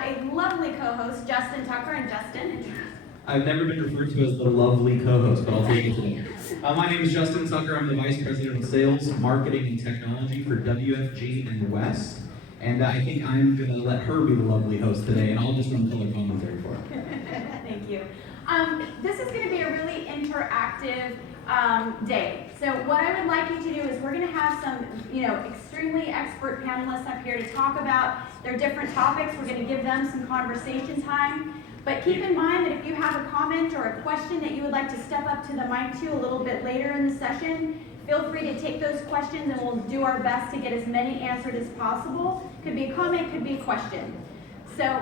have a lovely co-host, Justin Tucker. And Justin, I've never been referred to as the lovely co-host, but I'll take it today. My name is Justin Tucker. I'm the Vice President of Sales, Marketing, and Technology for WFG and West. And I think I'm going to let her be the lovely host today, and I'll just run color commentary for her. Thank you. This is going to be a really interactive day. So what I would like you to do is we're going to have some, extremely expert panelists up here to talk about their different topics. We're going to give them some conversation time. But keep in mind that if you have a comment or a question that you would like to step up to the mic to a little bit later in the session, feel free to take those questions and we'll do our best to get as many answered as possible. Could be a comment, could be a question. So.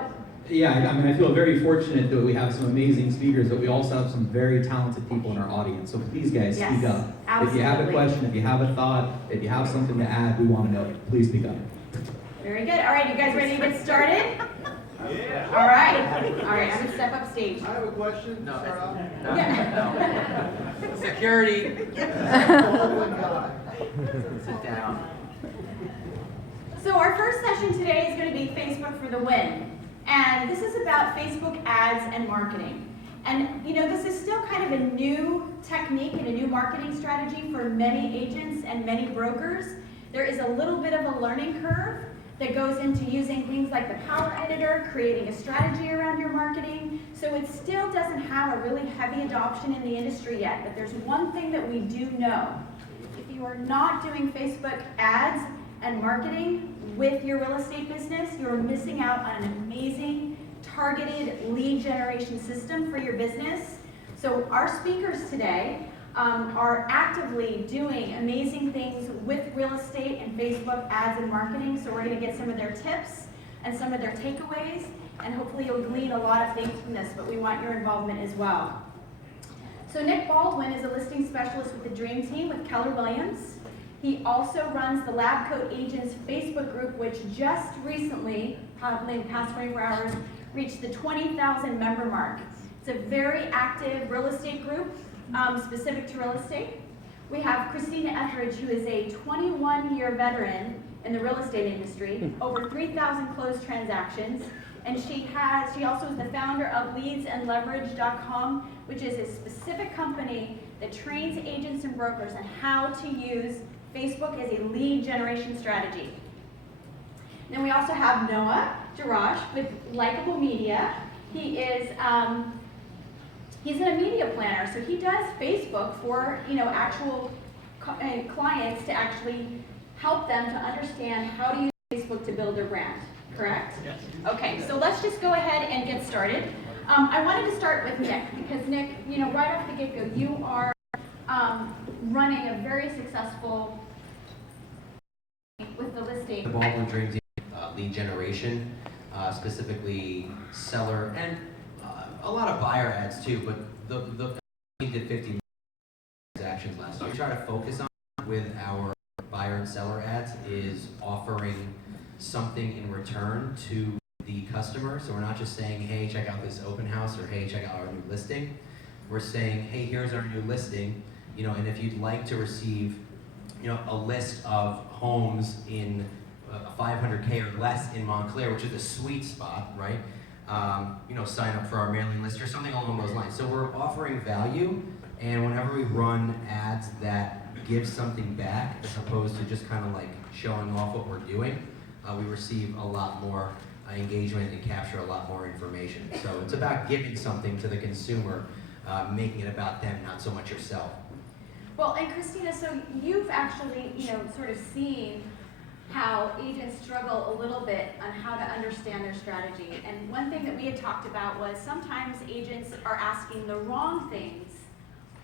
Yeah, I feel very fortunate that we have some amazing speakers, but we also have some very talented people in our audience. So please, guys, speak up. Absolutely. If you have a question, if you have a thought, if you have something to add, we want to know it. Please speak up. Very good. All right, you guys ready to get started? Yeah. All right, I'm going to step up stage. I have a question. No. Yeah. Security. Oh my God. Sit down. So our first session today is going to be Facebook for the win. And this is about Facebook ads and marketing. And this is still kind of a new technique and a new marketing strategy for many agents and many brokers. There is a little bit of a learning curve that goes into using things like the Power Editor, creating a strategy around your marketing. So it still doesn't have a really heavy adoption in the industry yet, but there's one thing that we do know. If you are not doing Facebook ads and marketing with your real estate business, you're missing out on an amazing targeted lead generation system for your business. So our speakers today are actively doing amazing things with real estate and Facebook ads and marketing. So we're going to get some of their tips and some of their takeaways, and hopefully you'll glean a lot of things from this, but we want your involvement as well. So Nick Baldwin is a listing specialist with the Dream Team with Keller Williams. He also runs the Lab Coat Agents Facebook group, which just recently, probably in the past 24 hours, reached the 20,000 member mark. It's a very active real estate group. Specific to real estate. We have Christina Etheridge, who is a 21-year veteran in the real estate industry, over 3,000 closed transactions, and she also is the founder of leadsandleverage.com, which is a specific company that trains agents and brokers on how to use Facebook as a lead generation strategy. Then we also have Noah Jarash with Likeable Media. He's a media planner, so he does Facebook for actual clients to actually help them to understand how to use Facebook to build their brand. Correct? Yes. Okay, so let's just go ahead and get started. I wanted to start with Nick because Nick, right off the get-go, you are running a very successful with the listing. The Baldwin Dream Team lead generation, specifically seller and a lot of buyer ads too, but we did 50 transactions last year. What we try to focus on with our buyer and seller ads is offering something in return to the customer. So we're not just saying, hey, check out this open house, or hey, check out our new listing. We're saying, hey, here's our new listing, and if you'd like to receive, a list of homes in 500K or less in Montclair, which is a sweet spot, right? Sign up for our mailing list or something along those lines. So we're offering value, and whenever we run ads that give something back as opposed to just kind of like showing off what we're doing, we receive a lot more engagement and capture a lot more information. So it's about giving something to the consumer, making it about them, not so much yourself. Well, and Christina, so you've actually, sort of seen how agents struggle a little bit on how to understand their strategy. And one thing that we had talked about was sometimes agents are asking the wrong things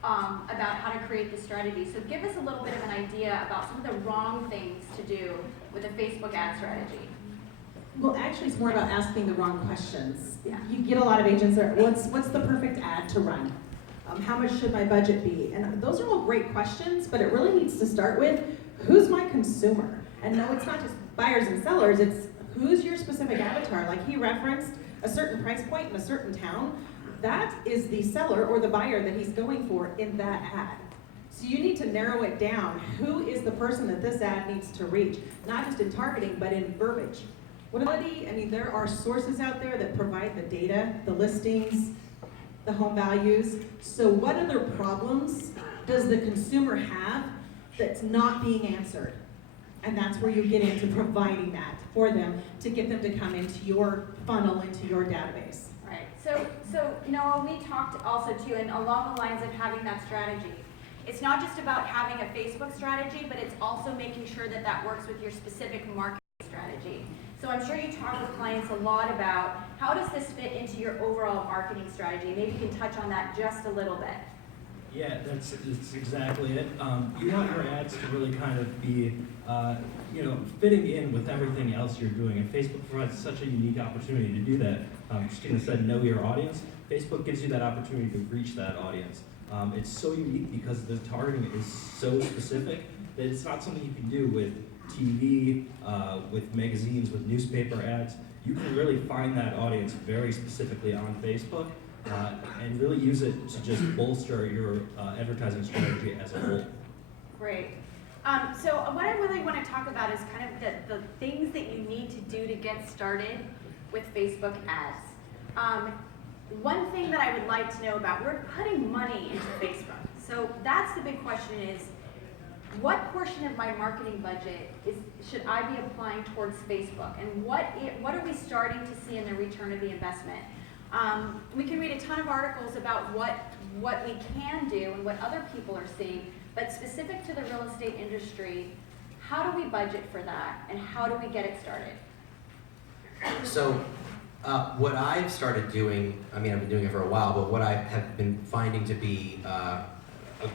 about how to create the strategy. So give us a little bit of an idea about some of the wrong things to do with a Facebook ad strategy. Well, actually, it's more about asking the wrong questions. Yeah. You get a lot of agents that are, what's the perfect ad to run? How much should my budget be? And those are all great questions, but it really needs to start with, who's my consumer? And no, it's not just buyers and sellers, it's who's your specific avatar. Like he referenced a certain price point in a certain town. That is the seller or the buyer that he's going for in that ad. So you need to narrow it down. Who is the person that this ad needs to reach? Not just in targeting, but in verbiage. I mean, there are sources out there that provide the data, the listings, the home values. So what other problems does the consumer have that's not being answered? And that's where you get into providing that for them to get them to come into your funnel, into your database. Right. So Noah, we talked also too, and along the lines of having that strategy. It's not just about having a Facebook strategy, but it's also making sure that that works with your specific marketing strategy. So I'm sure you talk with clients a lot about how does this fit into your overall marketing strategy? Maybe you can touch on that just a little bit. Yeah, that's exactly it. You want your ads to really kind of be, fitting in with everything else you're doing. And Facebook provides such a unique opportunity to do that. Christina said, know your audience. Facebook gives you that opportunity to reach that audience. It's so unique because the targeting is so specific that it's not something you can do with TV, with magazines, with newspaper ads. You can really find that audience very specifically on Facebook. And really use it to just bolster your advertising strategy as a whole. Great. So what I really want to talk about is kind of the things that you need to do to get started with Facebook ads. One thing that I would like to know about, we're putting money into Facebook. So that's the big question is, what portion of my marketing budget should I be applying towards Facebook? And what are we starting to see in the return of the investment? We can read a ton of articles about what we can do and what other people are seeing, but specific to the real estate industry, how do we budget for that and how do we get it started? So what I've started doing, I mean, I've been doing it for a while, but what I have been finding to be a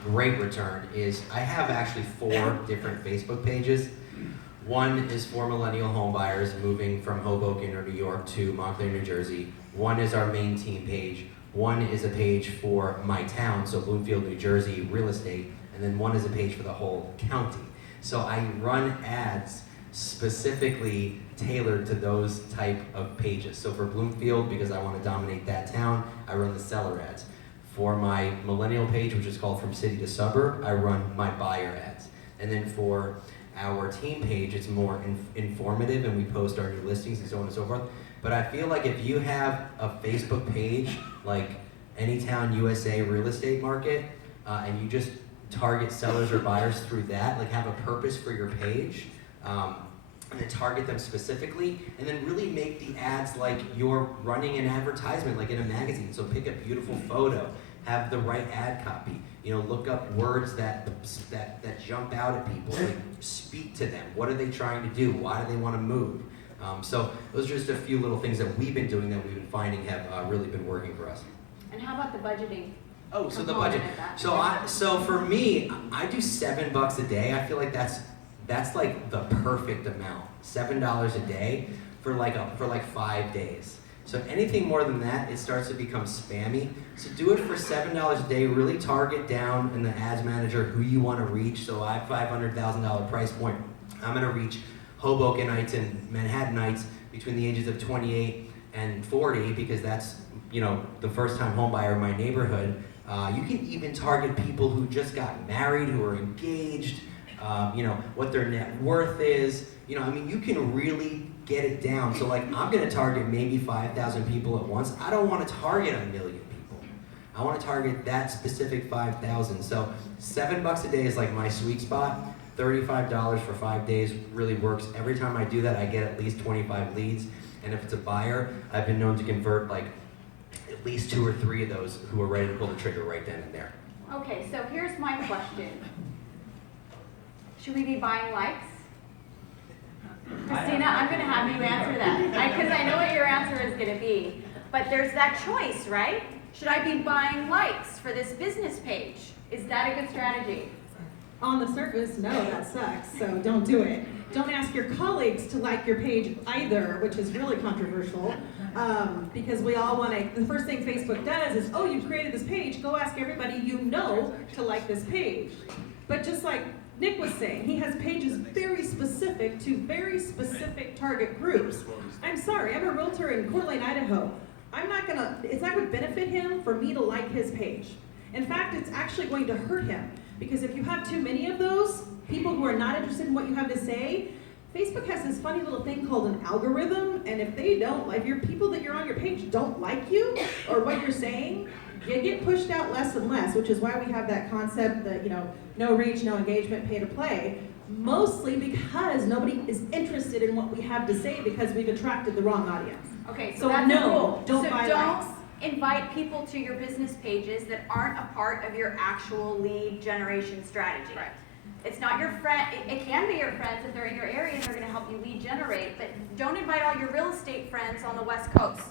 great return is I have actually 4 different Facebook pages. One is for millennial home buyers moving from Hoboken or New York to Montclair, New Jersey. One is our main team page. One is a page for my town, so Bloomfield, New Jersey, real estate. And then one is a page for the whole county. So I run ads specifically tailored to those type of pages. So for Bloomfield, because I want to dominate that town, I run the seller ads. For my millennial page, which is called From City to Suburb, I run my buyer ads. And then for our team page, it's more informative and we post our new listings and so on and so forth. But I feel like if you have a Facebook page, like Anytown USA real estate market, and you just target sellers or buyers through that, like have a purpose for your page, and then target them specifically, and then really make the ads like you're running an advertisement, like in a magazine. So pick a beautiful photo, have the right ad copy, look up words that jump out at people, like speak to them. What are they trying to do? Why do they want to move? So those are just a few little things that we've been doing that we've been finding have really been working for us. And how about the budgeting? Oh, so the budget. So for me, I do $7 a day. I feel like that's like the perfect amount. $7 a day for like 5 days. So anything more than that, it starts to become spammy. So do it for $7 a day. Really target down in the ads manager who you want to reach. So I have $500,000 price point. I'm going to reach Hobokenites and Manhattanites between the ages of 28 and 40 because that's the first time home buyer in my neighborhood. You can even target people who just got married, who are engaged, what their net worth is. You can really get it down. So like I'm gonna target maybe 5,000 people at once. I don't wanna target 1 million people. I wanna target that specific 5,000. So $7 a day is like my sweet spot. $35 for 5 days really works. Every time I do that, I get at least 25 leads. And if it's a buyer, I've been known to convert like at least 2 or 3 of those who are ready to pull the trigger right then and there. Okay, so here's my question. Should we be buying likes? Christina, I'm going to have you answer that because I know what your answer is going to be. But there's that choice, right? Should I be buying likes for this business page? Is that a good strategy? On the surface, no, that sucks, so don't do it. Don't ask your colleagues to like your page either, which is really controversial, because we all want to, the first thing Facebook does is, oh, you created this page, go ask everybody you know to like this page. But just like Nick was saying, he has pages very specific to very specific target groups. I'm sorry, I'm a realtor in Coeur d'Alene, Idaho. It's not going to benefit him for me to like his page. In fact, it's actually going to hurt him. Because if you have too many of those, people who are not interested in what you have to say, Facebook has this funny little thing called an algorithm, and if they don't, if your people that you're on your page don't like you or what you're saying, you get pushed out less and less, which is why we have that concept that, no reach, no engagement, pay to play, mostly because nobody is interested in what we have to say because we've attracted the wrong audience. Okay, so So that's no, the rule. don't So buy don't likes. invite people to your business pages that aren't a part of your actual lead generation strategy. Right. It's not your friend, it can be your friends if they're in your area and they're gonna help you lead generate, but don't invite all your real estate friends on the West Coast,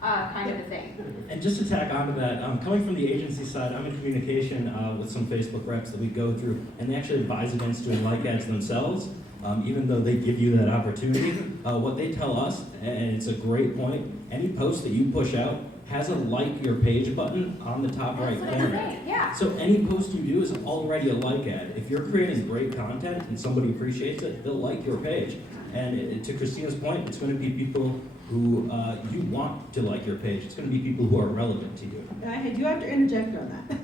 kind of a thing. And just to tack onto that, coming from the agency side, I'm in communication with some Facebook reps that we go through, and they actually advise against doing like ads themselves, even though they give you that opportunity. What they tell us, and it's a great point, any post that you push out has a like your page button on the top right That's what I'm corner. saying, yeah. So any post you do is already a like ad. If you're creating great content and somebody appreciates it, they'll like your page. And to Christina's point, it's going to be people who you want to like your page. It's going to be people who are relevant to you. I do have to interject on that.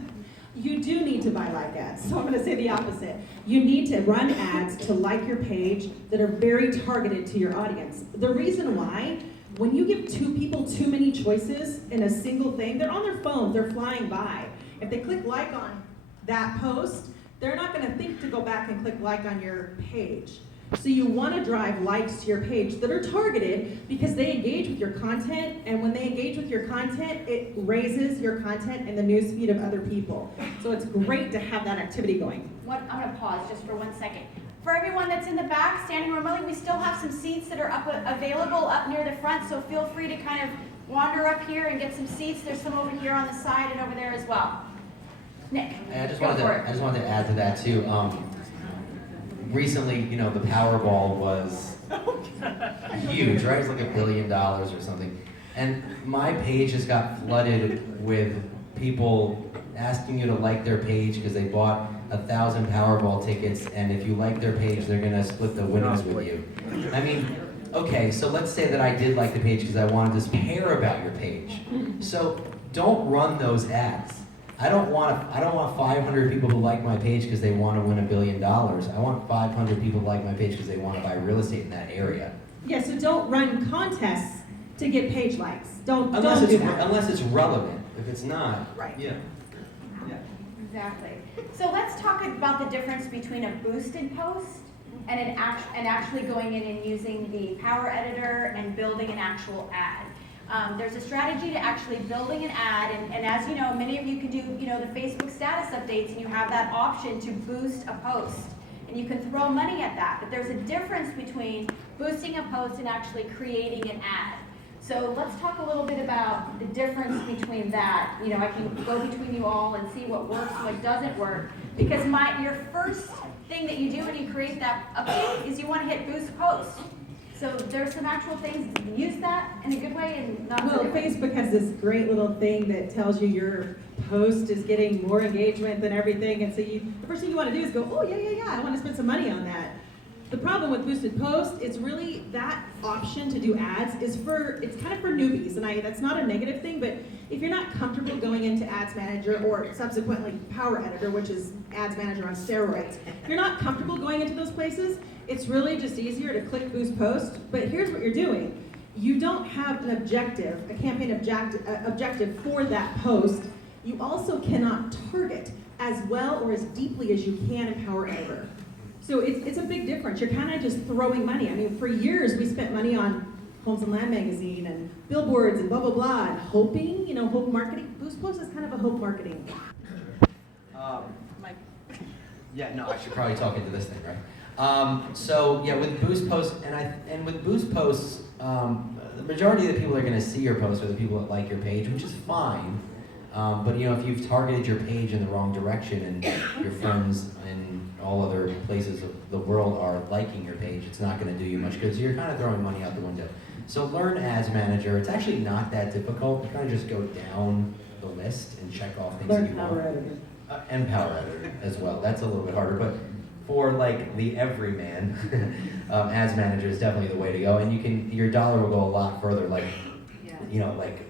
You do need to buy like ads, so I'm going to say the opposite. You need to run ads to like your page that are very targeted to your audience. The reason why, when you give two people too many choices in a single thing, they're on their phones, they're flying by. If they click like on that post, they're not going to think to go back and click like on your page. So you want to drive likes to your page that are targeted because they engage with your content, and when they engage with your content, it raises your content in the newsfeed of other people. So it's great to have that activity going. I'm gonna pause just for 1 second. For everyone that's in the back, standing room only, we still have some seats that are available up near the front, so feel free to kind of wander up here and get some seats. There's some over here on the side and over there as well. Nick, I just go wanted for it. to add to that too. Recently, the Powerball was huge, right? It was like $1 billion or something. And my page has got flooded with people asking you to like their page because they bought 1,000 Powerball tickets, and if you like their page, they're gonna split the winnings with you. I mean, okay, so let's say that I did like the page because I wanted to care about your page. So don't run those ads. I don't want 500 people who like my page because they want to win $1 billion. I want 500 people who like my page because they want to buy real estate in that area. Yeah, so don't run contests to get page likes. Don't do Unless that. it's relevant. If it's not, Right. yeah. Exactly. So let's talk about the difference between a boosted post and actually going in and using the Power Editor and building an actual ad. There's a strategy to actually building an ad, and as you know, many of you can do, the Facebook status updates, and you have that option to boost a post, and you can throw money at that. But there's a difference between boosting a post and actually creating an ad. So let's talk a little bit about the difference between that. I can go between you all and see what works and what doesn't work, because your first thing that you do when you create that update is you want to hit boost post. So there's some actual things, use that in a good way and not Well, so good way. Facebook has this great little thing that tells you your post is getting more engagement than everything, and so the first thing you want to do is go, oh yeah, I want to spend some money on that. The problem with boosted posts, it's really that option to do ads it's kind of for newbies, and that's not a negative thing, but if you're not comfortable going into Ads Manager or subsequently Power Editor, which is Ads Manager on steroids, if you're not comfortable going into those places, it's really just easier to click boost post. But here's what you're doing. You don't have an objective, a campaign objective for that post. You also cannot target as well or as deeply as you can in Power Editor. So it's a big difference. You're kind of just throwing money. I mean, for years we spent money on Homes and Land magazine and billboards and blah, blah, blah, and hoping, hope marketing. Boost post is kind of a hope marketing. Yeah, no, I should probably talk into this thing, right? So yeah, with boost posts, and with boost posts, the majority of the people that are going to see your post are the people that like your page, which is fine. But if you've targeted your page in the wrong direction and your friends in all other places of the world are liking your page, it's not going to do you much good. So you're kind of throwing money out the window. So learn Ads Manager. It's actually not that difficult. You kind of just go down the list and check off things that you want. Power Editor. And Power Editor as well. That's a little bit harder, but for like the everyman, Ads Manager is definitely the way to go. And your dollar will go a lot further. Like, like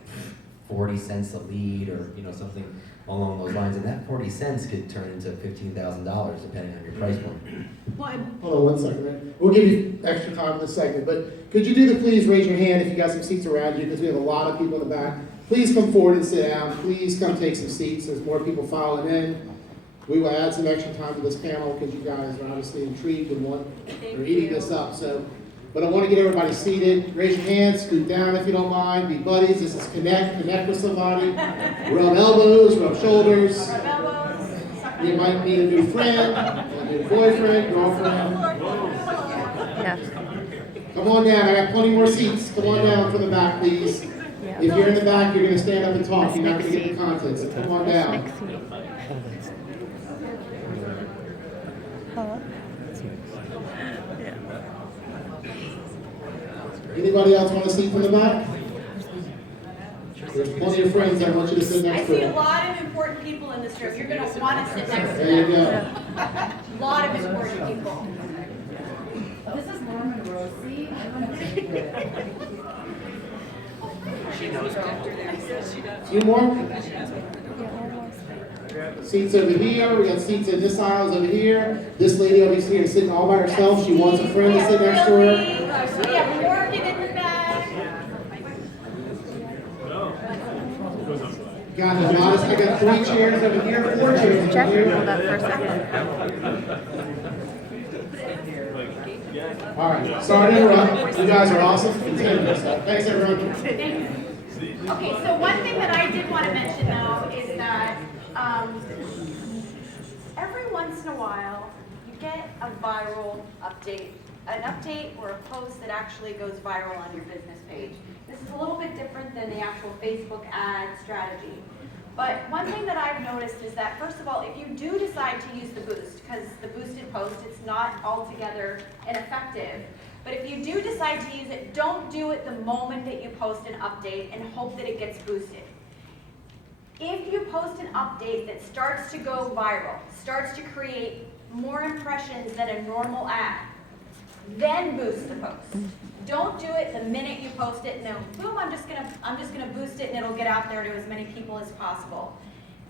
40 cents a lead, or something along those lines, and that 40 cents could turn into $15,000 depending on your price point. Well, and Hold on one second, right? We'll give you extra time in this segment, but could you do the please raise your hand if you got some seats around you, because we have a lot of people in the back. Please come forward and sit down. Please come take some seats as more people filing in. We will add some extra time to this panel because you guys are obviously intrigued and are eating this up. So, but I want to get everybody seated. Raise your hands, scoot down if you don't mind. Be buddies. This is connect with somebody. Rub elbows, rub shoulders. Rub elbows, suck on You the- might meet a new friend, a new boyfriend, girlfriend. Yeah. Come on down, I got plenty more seats. Come on down from the back, please. If you're in the back, you're gonna stand up and talk. You're not gonna get the content, so come on down. Anybody else want a seat from the back? There's plenty of friends that want you to sit I next see to a them. lot of important people in this room. You're going to want to sit next to There you them. go. A lot of important people. This is Norman Rossi. Few more? Seats over here, we got seats in this aisle over here. This lady over here is sitting all by herself. She wants a friend to sit next to her. We have Morgan in the back. Got a modest, I got 3 chairs over here, 4 chairs Jeff, over here. hold up for a second. All right, sorry to interrupt. You guys are awesome. Continue. Thanks, everyone. Okay, so one thing that I did want to mention though is that every once in a while you get a viral update, an update or a post that actually goes viral on your business page. This is a little bit different than the actual Facebook ad strategy. But one thing that I've noticed is that, first of all, if you do decide to use the boost, because the boosted post, it's not altogether ineffective, but if you do decide to use it, don't do it the moment that you post an update and hope that it gets boosted. If you post an update that starts to go viral, starts to create more impressions than a normal ad, then boost the post. Don't do it the minute you post it and then boom, I'm just gonna boost it and it'll get out there to as many people as possible.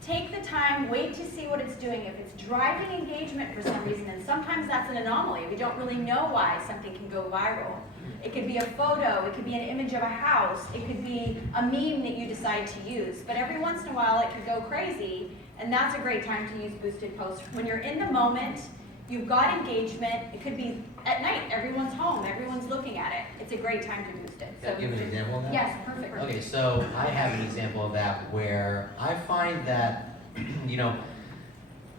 Take the time, wait to see what it's doing. If it's driving engagement for some reason, and sometimes that's an anomaly, we don't really know why something can go viral. It could be a photo, it could be an image of a house, it could be a meme that you decide to use, but every once in a while it could go crazy, and that's a great time to use boosted posts. When you're in the moment, you've got engagement, it could be at night, everyone's home, everyone's looking at it. It's a great time to boost it. Can I give an example of that? Yes, perfect. Okay, so I have an example of that where I find that,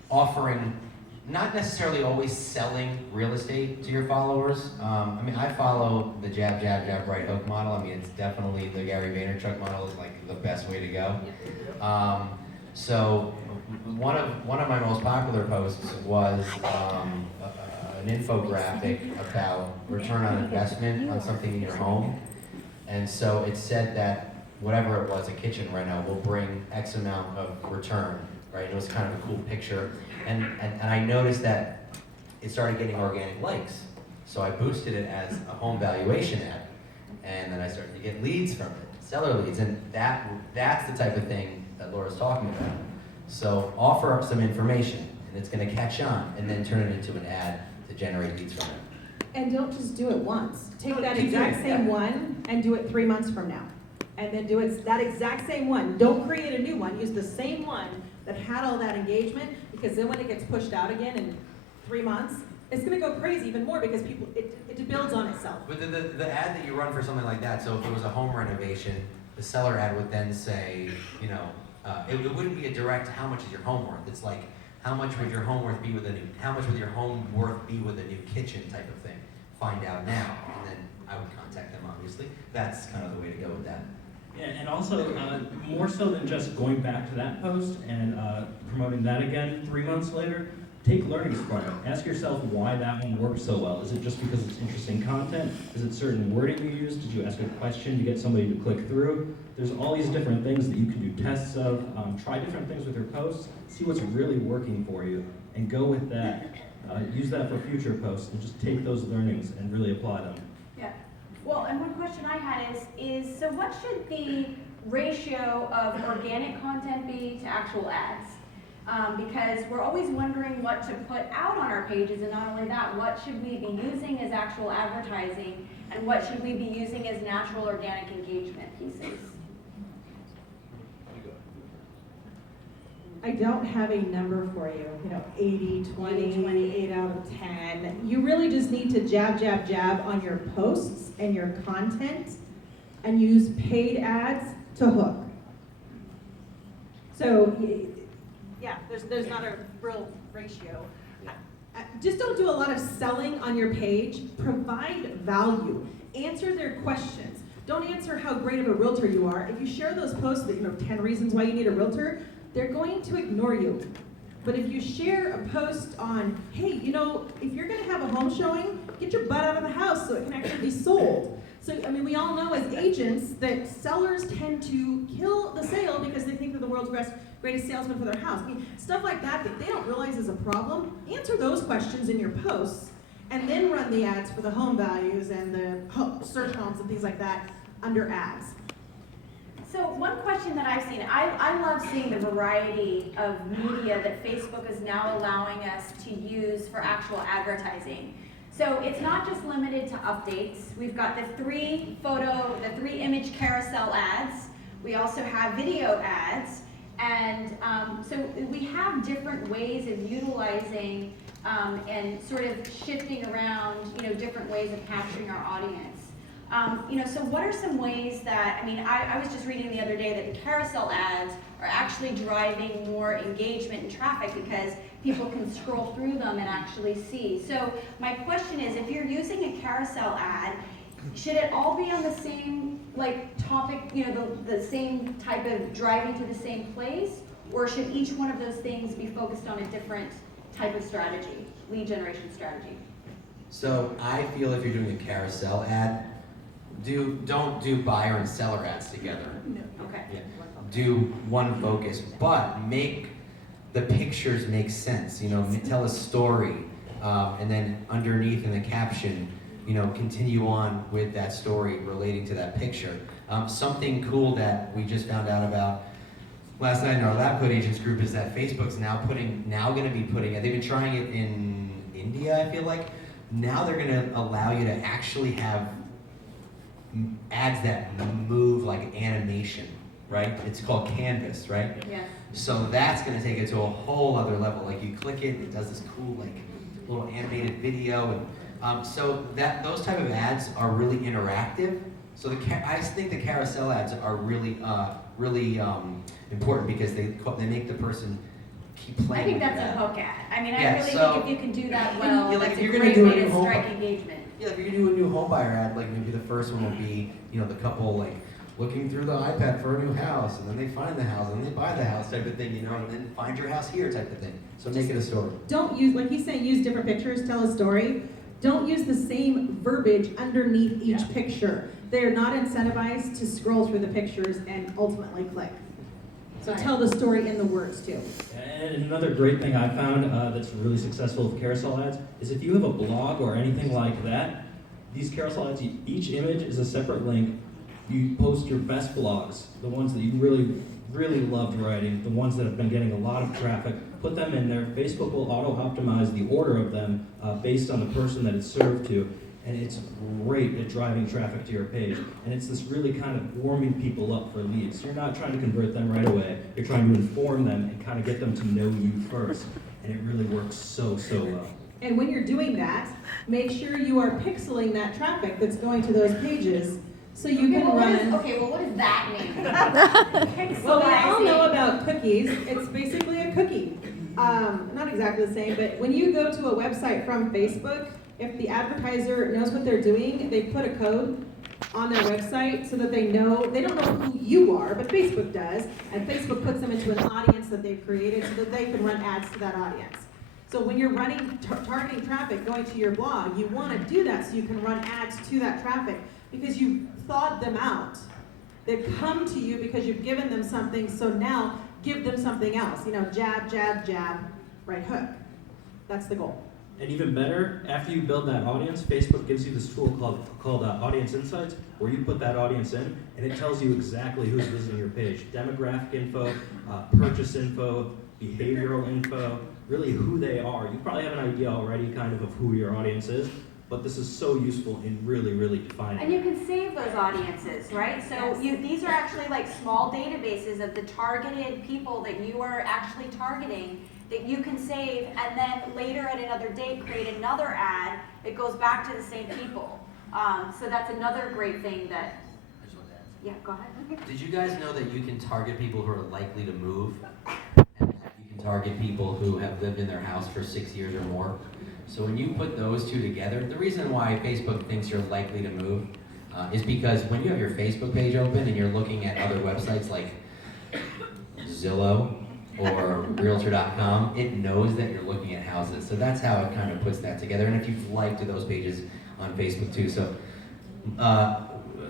offering, not necessarily always selling real estate to your followers. I follow the jab, jab, jab, right hook model. It's definitely the Gary Vaynerchuk model is like the best way to go. So one of my most popular posts was an infographic about return on investment on something in your home. And so it said that whatever it was, a kitchen reno will bring X amount of return, right? It was kind of a cool picture. And I noticed that it started getting organic likes. So I boosted it as a home valuation ad. And then I started to get leads from it, seller leads. And that's the type of thing that Laura's talking about. So offer up some information and it's gonna catch on and then turn it into an ad to generate leads from it. And don't just do it once. Take that Keep exact doing it, same yeah. one and do it 3 months from now. And then do it that exact same one. Don't create a new one. Use the same one that had all that engagement, because then when it gets pushed out again in 3 months, it's gonna go crazy even more because people, it builds on itself. But the ad that you run for something like that, so if it was a home renovation, the seller ad would then say, it wouldn't be a direct, how much is your home worth? It's like, how much would your home worth be with how much would your home worth be with a new kitchen type of thing? Find out now, and then I would contact them, obviously. That's kind of the way to go with that. Yeah, and also, more so than just going back to that post and promoting that again 3 months later, take learnings from it. Ask yourself why that one worked so well. Is it just because it's interesting content? Is it certain wording you used? Did you ask a question to get somebody to click through? There's all these different things that you can do tests of. Try different things with your posts, see what's really working for you, and go with that. Use that for future posts, and just take those learnings and really apply them. Yeah. Well, and one question I had is so what should the ratio of organic content be to actual ads? Because we're always wondering what to put out on our pages, and not only that, what should we be using as actual advertising, and what should we be using as natural organic engagement pieces? I don't have a number for you, 80, 20, 8 out of 10. You really just need to jab, jab, jab on your posts and your content and use paid ads to hook. So, yeah, there's not a real ratio. Just don't do a lot of selling on your page. Provide value. Answer their questions. Don't answer how great of a realtor you are. If you share those posts that, 10 reasons why you need a realtor, they're going to ignore you. But if you share a post on, hey, if you're gonna have a home showing, get your butt out of the house so it can actually be sold. So, we all know as agents that sellers tend to kill the sale because they think they're the world's greatest salesman for their house. Stuff like that they don't realize is a problem. Answer those questions in your posts and then run the ads for the home values and the search homes and things like that under ads. So one question that I've seen, I love seeing the variety of media that Facebook is now allowing us to use for actual advertising. So it's not just limited to updates. We've got the 3 image carousel ads. We also have video ads. And so we have different ways of utilizing and sort of shifting around, different ways of capturing our audience. So what are some ways that, I was just reading the other day that the carousel ads are actually driving more engagement and traffic because people can scroll through them and actually see. So my question is, if you're using a carousel ad, should it all be on the same topic, the same type of driving to the same place? Or should each one of those things be focused on a different type of strategy, lead generation So I feel if you're doing a carousel ad, don't do buyer and seller ads together. No. Okay. Yeah. Do one focus, but make the pictures make sense. Tell a story, and then underneath in the caption, continue on with that story relating to that picture. Something cool that we just found out about last night in our Lab Code Agents group is that Facebook's now going to be putting. They've been trying it in India, I feel like. Now they're going to allow you to actually have ads that move like animation, right? It's called Canvas, right? Yeah. So that's going to take it to a whole other level. Like you click it, it does this cool little animated video, and so those type of ads are really interactive. So I think the carousel ads are really important because they make the person keep playing. I think with that's that. a hook ad. I Yeah, really so- think if you can do that well, Yeah, like that's if a you're gonna great do a way new to home- strike engagement. Yeah, if you're gonna do a new home buyer ad, maybe the first one will be, the couple looking through the iPad for a new house, and then they find the house, and then they buy the house type of thing, and then find your house here type of thing. So make it a story. Don't use, like he's saying, use different pictures, tell a story. Don't use the same verbiage underneath each picture. They're not incentivized to scroll through the pictures and ultimately click. So tell the story in the words too. And another great thing I found that's really successful with carousel ads is if you have a blog or anything like that, these carousel ads, each image is a separate link. You post your best blogs, the ones that you really, really loved writing, the ones that have been getting a lot of traffic, put them in there. Facebook will auto-optimize the order of them based on the person that it's served to. And it's great at driving traffic to your page. And it's this really kind of warming people up for leads. You're not trying to convert them right away. You're trying to inform them and kind of get them to know you first. And it really works so, so well. And when you're doing that, make sure you are pixeling that traffic that's going to those pages so you can run. What does that mean? Well, we all know about cookies. It's basically a cookie. Not exactly the same, but when you go to a website from Facebook, if the advertiser knows what they're doing, they put a code on their website so that they don't know who you are, but Facebook does, and Facebook puts them into an audience that they've created so that they can run ads to that audience. So when you're running, targeting traffic going to your blog, you want to do that so you can run ads to that traffic because you thawed them out. They've come to you because you've given them something, so now give them something else. Jab, jab, jab, right hook. That's the goal. And even better, after you build that audience, Facebook gives you this tool called Audience Insights, where you put that audience in, and it tells you exactly who's visiting your page. Demographic info, purchase info, behavioral info, really who they are. You probably have an idea already kind of who your audience is, but this is so useful in really defining. And you can save those audiences, right? So these are actually like small databases of the targeted people that you are actually targeting that you can save, and then later at another date create another ad that goes back to the same people. So that's another great thing that, I just wanted to add something. yeah, go ahead. Did you guys know that you can target people who are likely to move? And you can target people who have lived in their house for 6 years or more? So when you put those two together, the reason why Facebook thinks you're likely to move is because when you have your Facebook page open and you're looking at other websites like Zillow or Realtor.com, it knows that you're looking at houses. So that's how it kind of puts that together. And if you've liked those pages on Facebook too. So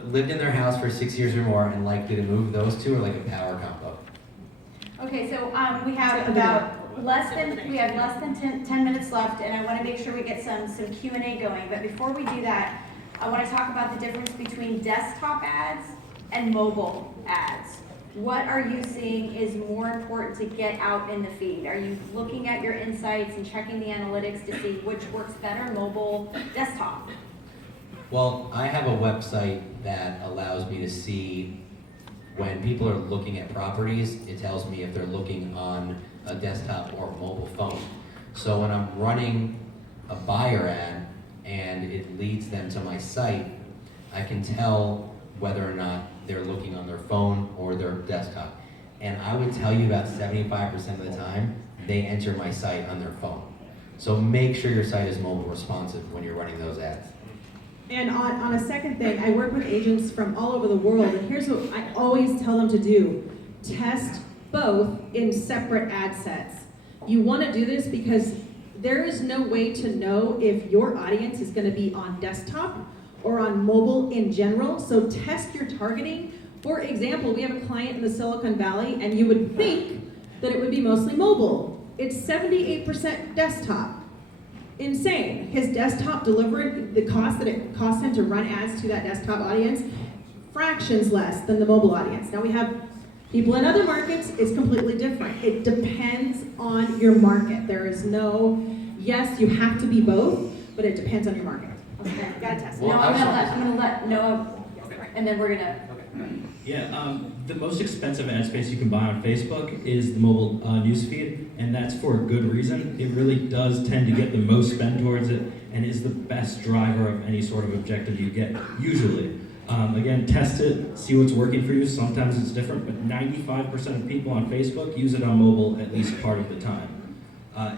lived in their house for 6 years or more and likely to move, those two are like a power combo. Okay, so we have about less than 10 minutes left, and I want to make sure we get some Q&A going. But before we do that, I want to talk about the difference between desktop ads and mobile ads. What are you seeing is more important to get out in the feed? Are you looking at your insights and checking the analytics to see which works better, mobile, desktop? Well, I have a website that allows me to see when people are looking at properties. It tells me if they're looking on a desktop or mobile phone. So when I'm running a buyer ad and it leads them to my site, I can tell whether or not they're looking on their phone or their desktop. And I would tell you about 75% of the time, they enter my site on their phone. So make sure your site is mobile responsive when you're running those ads. And on a second thing, I work with agents from all over the world, and here's what I always tell them to do. Test both in separate ad sets. You want to do this because there is no way to know if your audience is going to be on desktop or on mobile in general, so test your targeting. For example, we have a client in the Silicon Valley, and you would think that it would be mostly mobile. It's 78% desktop. Insane. His desktop delivered, the cost that it costs him to run ads to that desktop audience, fractions less than the mobile audience. Now we have people in other markets, it's completely different. It depends on your market. There is no, yes, you have to be both, but it depends on your market. Okay, gotta test. Well, Now I'm gonna let Noah, and then we're gonna. Yeah, the most expensive ad space you can buy on Facebook is the mobile newsfeed, and that's for a good reason. It really does tend to get the most spend towards it, and is the best driver of any sort of objective you get, usually. Again, test it, see what's working for you. Sometimes it's different, but 95% of people on Facebook use it on mobile at least part of the time.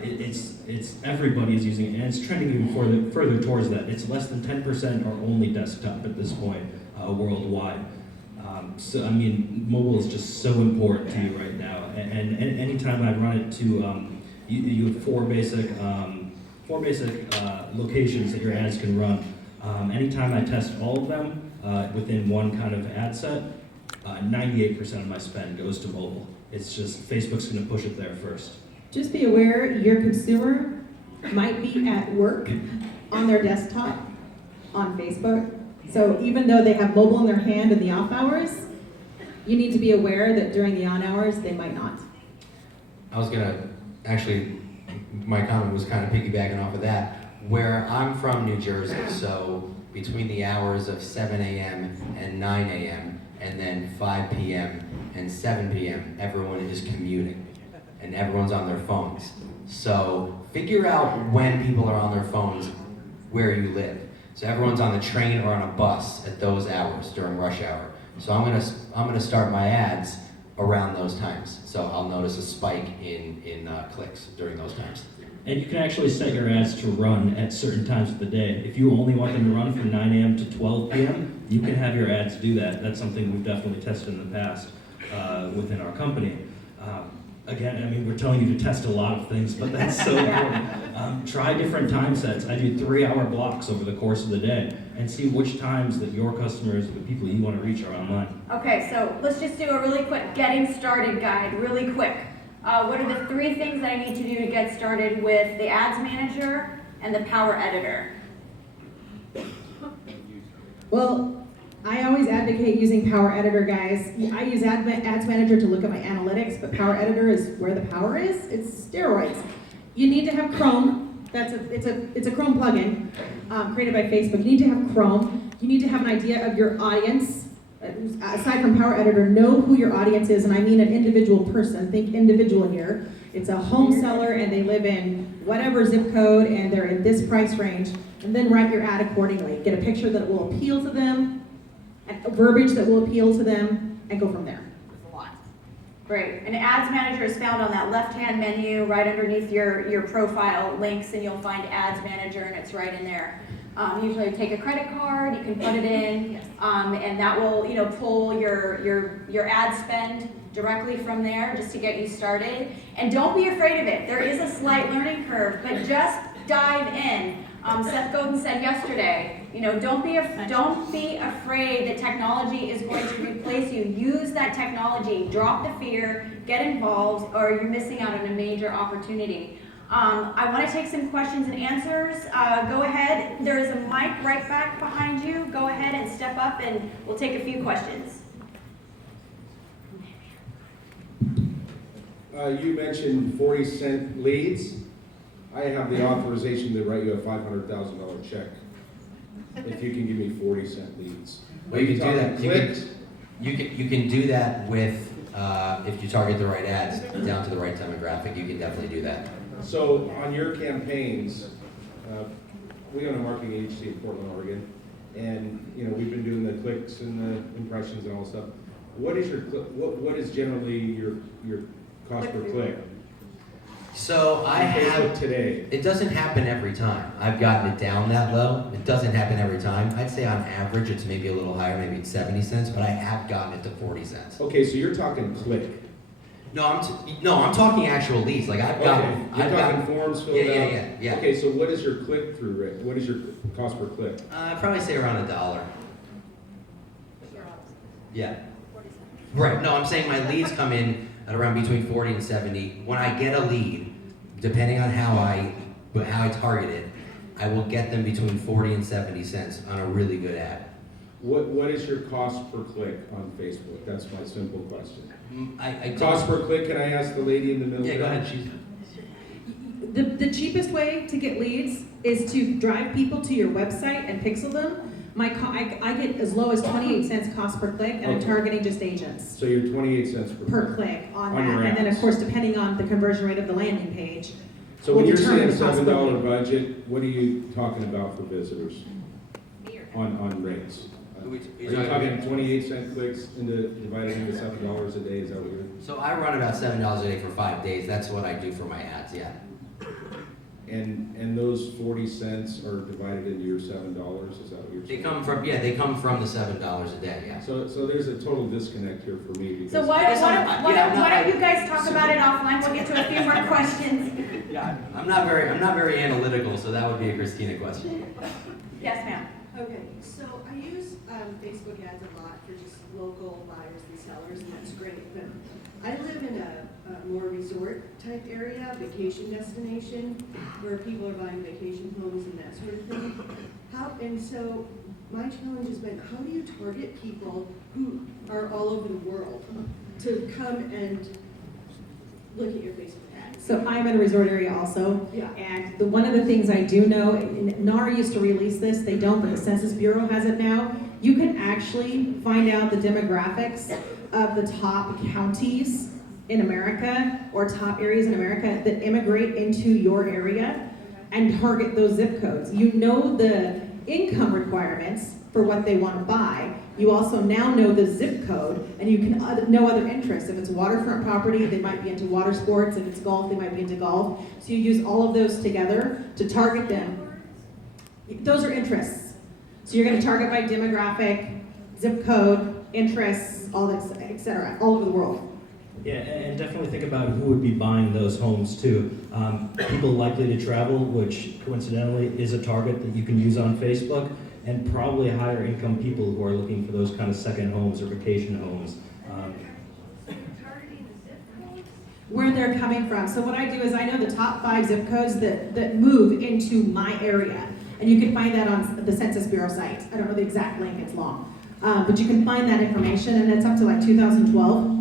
It's everybody is using it, and it's trending even further towards that. It's less than 10% are only desktop at this point worldwide. So I mean, mobile is just so important to you right now. And anytime I run it to, you have four basic locations that your ads can run. Anytime I test all of them within one kind of ad set, 98% of my spend goes to mobile. It's just Facebook's going to push it there first. Just be aware your consumer might be at work on their desktop on Facebook. So even though they have mobile in their hand in the off hours, you need to be aware that during the on hours, they might not. I was gonna, actually, my comment was kind of piggybacking off of that. Where I'm from, New Jersey, so between the hours of 7 a.m. and 9 a.m. and then 5 p.m. and 7 p.m., everyone is commuting and everyone's on their phones. So figure out when people are on their phones where you live. So everyone's on the train or on a bus at those hours during rush hour. So I'm gonna start my ads around those times. So I'll notice a spike in clicks during those times. And you can actually set your ads to run at certain times of the day. If you only want them to run from 9 a.m. to 12 p.m., you can have your ads do that. That's something we've definitely tested in the past within our company. Again, I mean, we're telling you to test a lot of things, but that's so important. Try different time sets. I do 3-hour blocks over the course of the day and see which times that your customers, the people you want to reach, are online. Okay, so let's just do a really quick getting started guide, really quick. What are the 3 things that I need to do to get started with the ads manager, and the Power Editor? Well, I always advocate using Power Editor, guys. I use Ads Manager to look at my analytics, but Power Editor is where the power is. It's steroids. You need to have Chrome. It's a Chrome plugin created by Facebook. You need to have Chrome. You need to have an idea of your audience. Aside from Power Editor, know who your audience is, and I mean an individual person. Think individual here. It's a home seller, and they live in whatever zip code, and they're in this price range. And then write your ad accordingly. Get a picture that will appeal to them, a verbiage that will appeal to them, and go from there. That's a lot. Great. And Ads Manager is found on that left-hand menu right underneath your profile links, and you'll find Ads Manager, and it's right in there. Usually take a credit card, you can put it in, and that will pull your ad spend directly from there just to get you started. And don't be afraid of it. There is a slight learning curve, but just dive in. Seth Godin said yesterday, don't be afraid that technology is going to replace you. Use that technology. Drop the fear. Get involved, or you're missing out on a major opportunity. I want to take some questions and answers. Go ahead. There is a mic right back behind you. Go ahead and step up, and we'll take a few questions. You mentioned 40-cent leads. I have the authorization to write you a $500,000 check if you can give me 40-cent leads. Well, you can do that. Clicks? You can do that with if you target the right ads down to the right demographic. You can definitely do that. So on your campaigns, we own a marketing agency in Portland, Oregon, and we've been doing the clicks and the impressions and all that stuff. What is what is generally your cost per click? So I have today. It doesn't happen every time. I've gotten it down that low. It doesn't happen every time. I'd say on average it's maybe a little higher, maybe it's 70 cents, but I have gotten it to 40 cents. Okay, so you're talking click. No, I'm talking actual leads. Like I've gotten. You're talking forms filled out. Yeah. Okay, so what is your click through rate? What is your cost per click? I'd probably say around $1. Yeah. Right. No, I'm saying my leads come in at around between 40 and 70. When I get a lead, depending on how I target it, I will get them between 40 and 70 cents on a really good ad. What is your cost per click on Facebook? That's my simple question. I Cost per click, can I ask the lady in the middle? Yeah, go ahead. She's The cheapest way to get leads is to drive people to your website and pixel them. I get as low as 28 cents cost per click, and I'm targeting just agents. So you're 28 cents Per click on that. your And then, of ads. course, depending on the conversion rate of the landing page. So when will you're determine saying the cost per $7 click. budget, what are you talking about for visitors on rates? Are you talking 28-cent clicks divided into $7 a day? Is that what you're? So I run about $7 a day for 5 days. That's what I do for my ads. Yeah. And those 40 cents are divided into your $7. Is that what you're saying? They come from the $7 a day. Yeah. So there's a total disconnect here for me because. So why don't you guys talk about it offline? We'll get to a few more questions. Yeah. I'm not very analytical, so that would be a Christina question. Yes, ma'am. Okay, so I use Facebook ads a lot for just local buyers and sellers, and that's great. But I live in a more resort type area, vacation destination, where people are buying vacation homes and that sort of thing. And so my challenge has been, how do you target people who are all over the world to come and look at your Facebook ads? So I'm in a resort area also. Yeah. And one of the things I do know, and NAR used to release this, they don't, but the Census Bureau has it now. You can actually find out the demographics of the top counties in America or top areas in America that immigrate into your area and target those zip codes. You know the income requirements for what they want to buy. You also now know the zip code, and you can know other interests. If it's waterfront property, they might be into water sports. If it's golf, they might be into golf. So you use all of those together to target them. Those are interests. So you're going to target by demographic, zip code, interests, all that, etc., all over the world. Yeah, and definitely think about who would be buying those homes too. People likely to travel, which coincidentally is a target that you can use on Facebook, and probably higher income people who are looking for those kind of second homes or vacation homes. where they're coming from. So what I do is I know the top 5 zip codes that move into my area. And you can find that on the Census Bureau site. I don't know the exact link, it's long. But you can find that information, and it's up to like 2012.